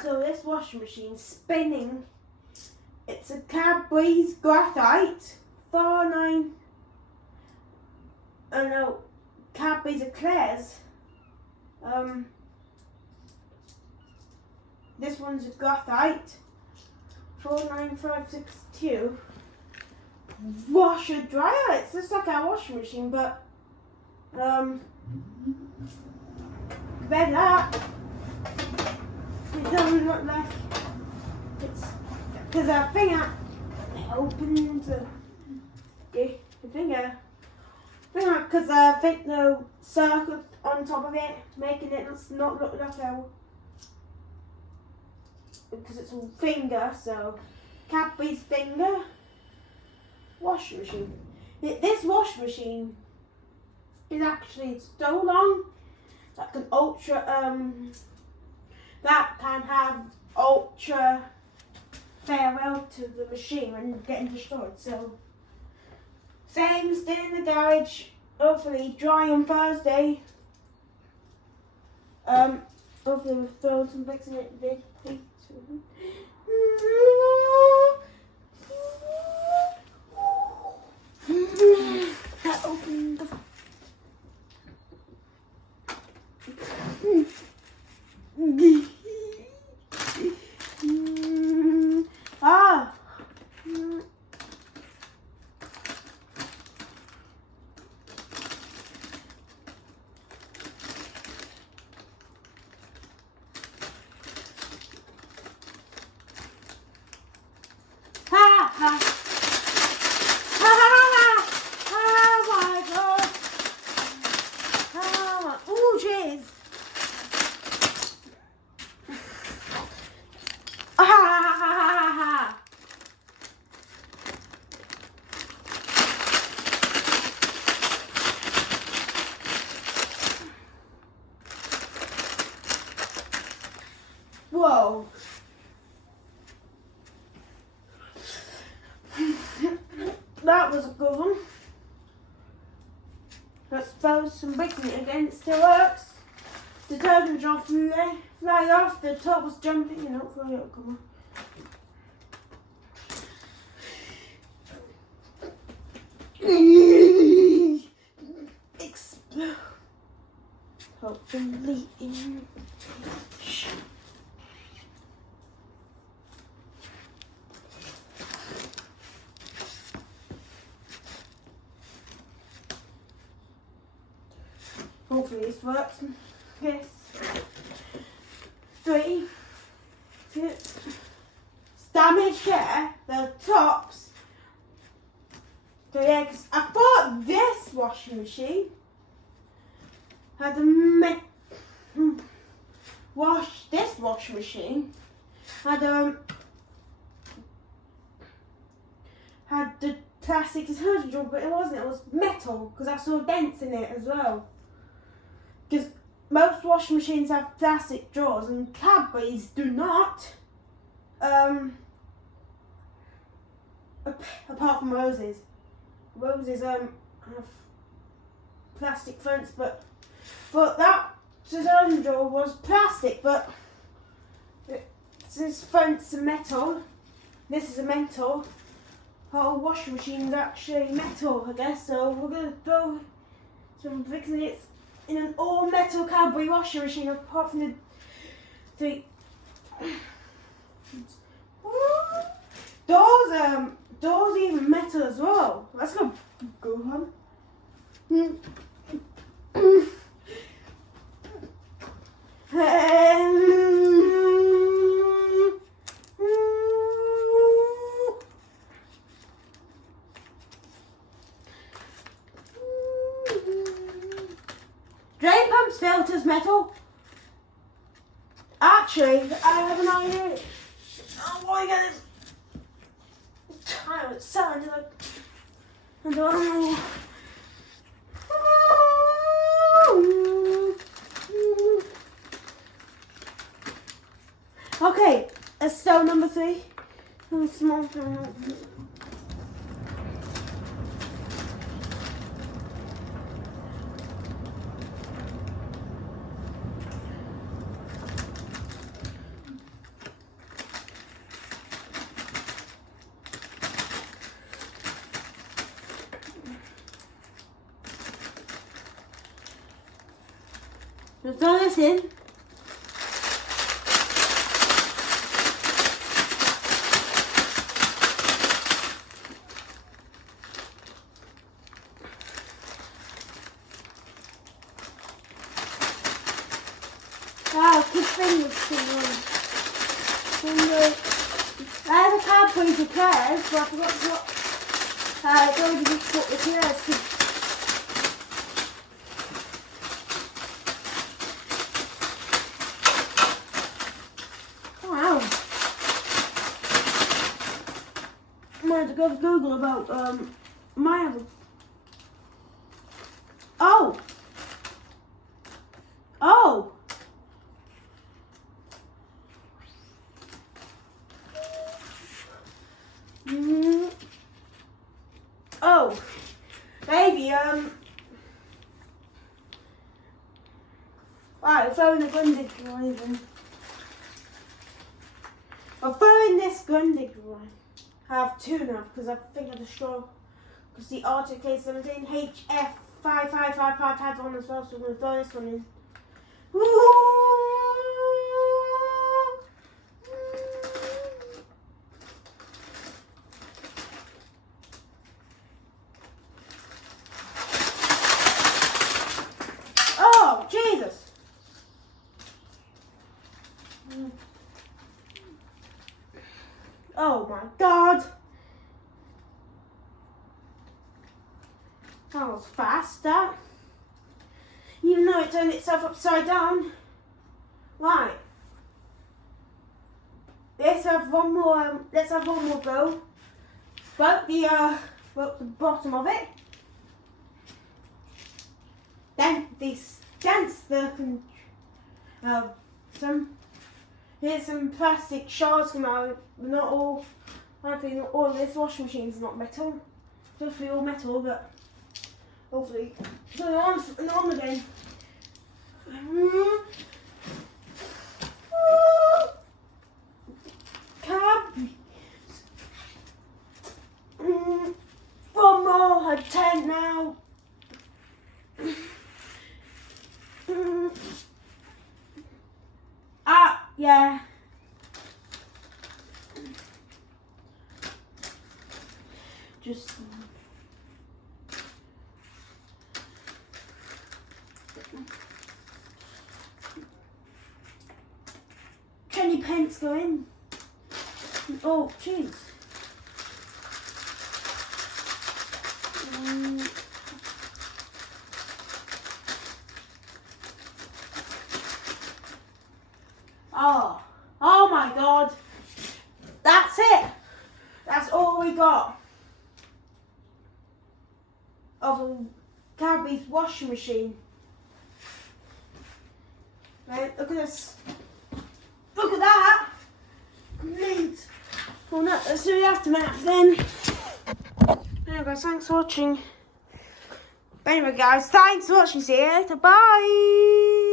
so this washing machine's spinning. It's a Cadbury Graphite 49. Oh no, Cadbury's Eclairs. This one's a Graphite 49562. Washer dryer. It's just like our washing machine, but better. It doesn't look like it's because our finger opens the finger because I think the circle on top of it making it not look like a, because it's a finger. So Cadbury's Finger washing machine. This washing machine is actually so long that can have ultra farewell to the machine when getting destroyed. So same, still in the garage, hopefully dry on Thursday. Hopefully we'll throw some bricks in it. That opened the whoa. That was a good one. Let's throw some bricks in it again. It still works. Detergent off from there. Fly off. The top was jumping and hopefully it'll come on. Explode. Hopefully in. Hopefully this works. Yes. 3, 2. It's damaged here. The tops. So yeah, 'cause I thought this washing machine had this washing machine had the plastic detergent jar, but it wasn't. It was metal because I saw dents in it as well. Because most washing machines have plastic drawers and Cadbury's do not. Apart from Rose's. Rose's have plastic fronts, but that detergent drawer was plastic, but this front's a metal. This is a metal. Whole washing machine's actually metal, I guess. So we're gonna throw some bricks in it. In an all-metal Cadbury washing machine, apart from the doors even metal as well. Let's go on. Drain pumps, filters, metal. Actually, I have an idea. Oh, why you get this tile? It sounded like I don't know. Okay, let's sew number 3. Small. Just throw this in. Wow, keep fingers singing. There's a Cadbury for pears, but I forgot to put, it's already just put the pears. Wow. I'm going to go to Google about, my other. Oh! Oh! Oh, maybe, right, I'm throwing the Grundig line in. I'm throwing this Grundig line. I have two now, because I think I destroyed, because the Arctic K17 HF5555 had one as well, so I'm going to throw this one in. Oh, Jesus! Oh my God! That was fast, that. Even though it turned itself upside down. Right. Let's have one more go. Broke the bottom of it. Then this against here's some plastic shards come out. Not all. I think all of this washing machine's not metal. Hopefully all metal, but hopefully. So on again. One more. I 10 now. Yeah. Just penny pence go in. Oh, jeez. Oh my God. That's it. That's all we got of a Cadbury's washing machine. Right, look at this. Look at that. Great. Well, no, let's do the aftermath then. Anyway guys, thanks for watching. Anyway guys, thanks for watching. See you later. Bye.